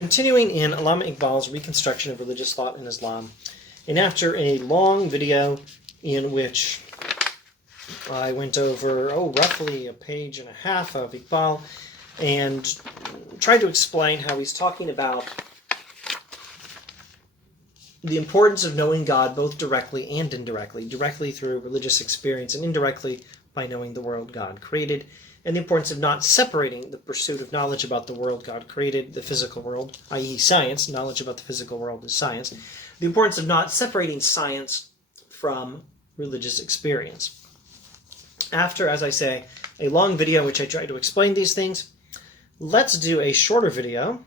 Continuing in Allama Iqbal's reconstruction of religious thought in Islam, and after a long video in which I went over, roughly a page and a half of Iqbal and tried to explain how he's talking about the importance of knowing God both directly and indirectly, directly through religious experience and indirectly by knowing the world God created, and the importance of not separating the pursuit of knowledge about the world God created, the physical world, i.e. science, knowledge about the physical world is science, the importance of not separating science from religious experience. After, as I say, a long video in which I try to explain these things, let's do a shorter video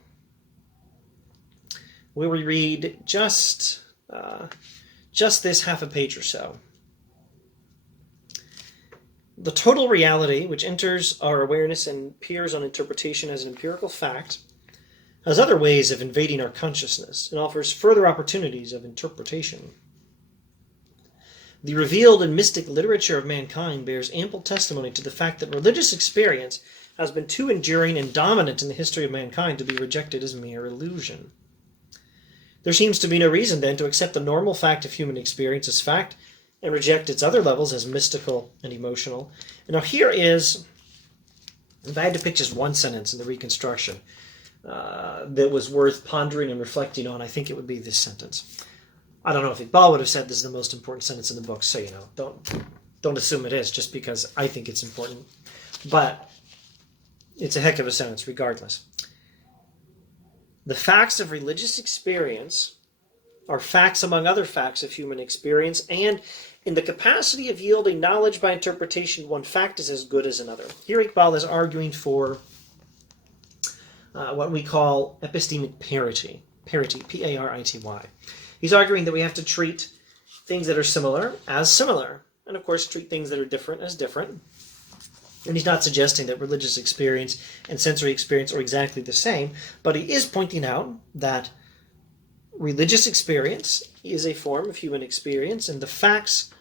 where we read just this half a page or so. The total reality, which enters our awareness and appears on interpretation as an empirical fact, has other ways of invading our consciousness and offers further opportunities of interpretation. The revealed and mystic literature of mankind bears ample testimony to the fact that religious experience has been too enduring and dominant in the history of mankind to be rejected as mere illusion. There seems to be no reason, then, to accept the normal fact of human experience as fact and reject its other levels as mystical and emotional. And now here is, if I had to pick just one sentence in the reconstruction that was worth pondering and reflecting on, I think it would be this sentence. I don't know if Iqbal would have said this is the most important sentence in the book, so don't assume it is just because I think it's important. But it's a heck of a sentence regardless. The facts of religious experience are facts among other facts of human experience, and in the capacity of yielding knowledge by interpretation, one fact is as good as another. Here Iqbal is arguing for what we call epistemic parity, P-A-R-I-T-Y. He's arguing that we have to treat things that are similar as similar, and of course treat things that are different as different. And he's not suggesting that religious experience and sensory experience are exactly the same, but he is pointing out that religious experience is a form of human experience, and the facts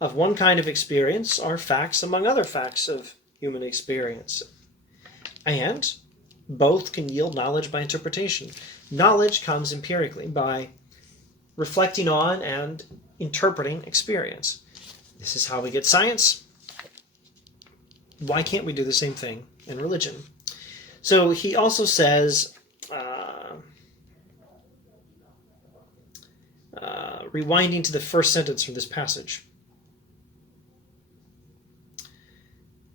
of one kind of experience are facts among other facts of human experience. And both can yield knowledge by interpretation. Knowledge comes empirically by reflecting on and interpreting experience. This is how we get science. Why can't we do the same thing in religion? So he also says, rewinding to the first sentence from this passage,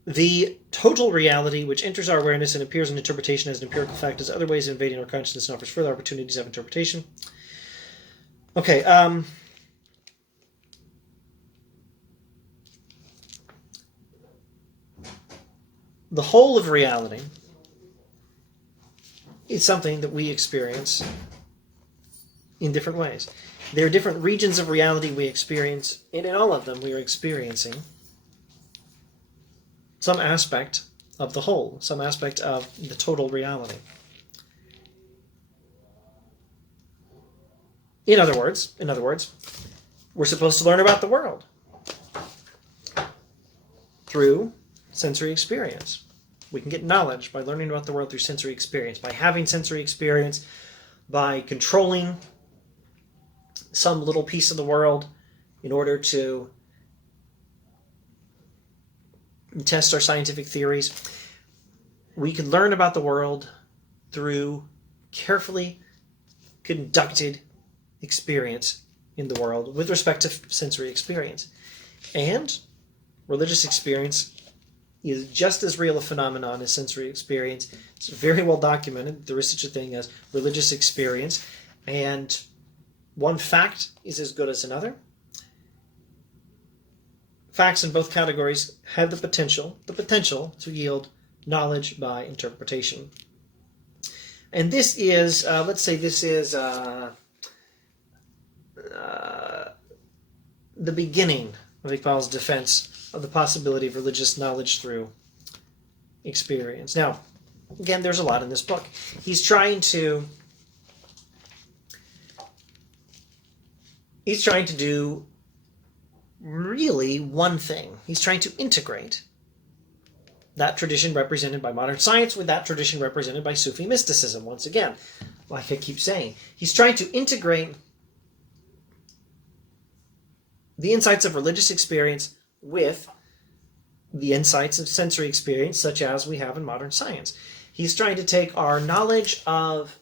the total reality which enters our awareness and appears in interpretation as an empirical fact has other ways of invading our consciousness and offers further opportunities of interpretation. Okay, the whole of reality is something that we experience in different ways. There are different regions of reality we experience, and in all of them we are experiencing some aspect of the whole, some aspect of the total reality. In other words, we're supposed to learn about the world through sensory experience. We can get knowledge by learning about the world through sensory experience, by having sensory experience, by controlling some little piece of the world in order to test our scientific theories. We can learn about the world through carefully conducted experience in the world with respect to sensory experience. And religious experience is just as real a phenomenon as sensory experience. It's very well documented. There is such a thing as religious experience, and one fact is as good as another. Facts in both categories have the potential to yield knowledge by interpretation. And this is, let's say this is the beginning of Iqbal's defense of the possibility of religious knowledge through experience. Now, again, there's a lot in this book. He's trying to do really one thing. He's trying to integrate that tradition represented by modern science with that tradition represented by Sufi mysticism. Once again, like I keep saying, he's trying to integrate the insights of religious experience with the insights of sensory experience, such as we have in modern science. He's trying to take our knowledge of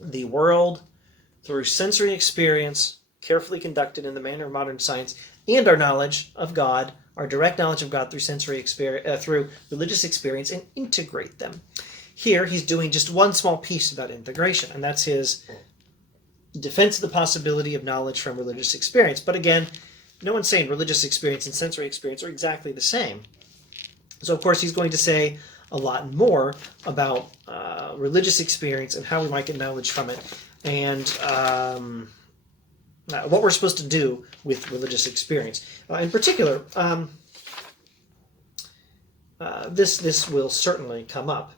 the world through sensory experience, carefully conducted in the manner of modern science, and our knowledge of God, our direct knowledge of God through sensory experience, through religious experience, and integrate them. Here, he's doing just one small piece of that integration, and that's his defense of the possibility of knowledge from religious experience. But again, no one's saying religious experience and sensory experience are exactly the same. So, of course, he's going to say a lot more about religious experience and how we might get knowledge from it, and what we're supposed to do with religious experience. In particular, this will certainly come up.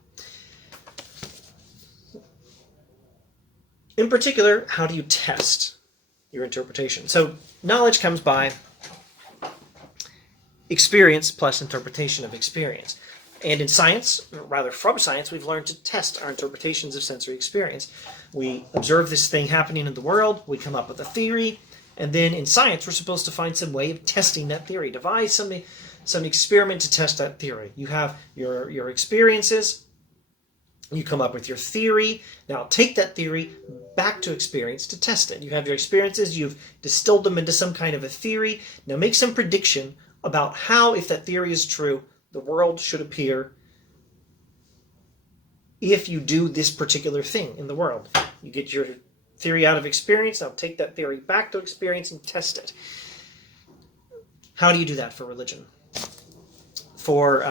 In particular, how do you test your interpretation? So knowledge comes by experience plus interpretation of experience. And in science, rather from science, we've learned to test our interpretations of sensory experience. We observe this thing happening in the world, we come up with a theory, and then in science we're supposed to find some way of testing that theory, devise some experiment to test that theory. You have your experiences, you come up with your theory. Now take that theory back to experience to test it. You have your experiences, you've distilled them into some kind of a theory. Now make some prediction about how, if that theory is true, the world should appear if you do this particular thing in the world. You get your theory out of experience. Now take that theory back to experience and test it. How do you do that for religion? For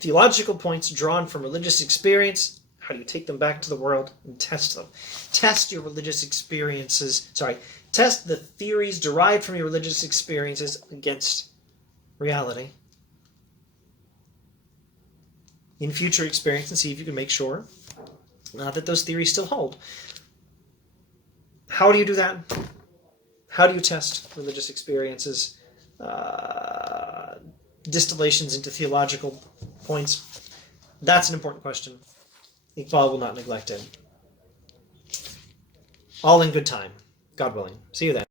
theological points drawn from religious experience, how do you take them back to the world and test them? Test your religious experiences, test the theories derived from your religious experiences against reality in future experience and see if you can make sure that those theories still hold. How do you do that? How do you test religious experiences, distillations into theological points? That's an important question. Iqbal will not neglect it. All in good time, God willing. See you then.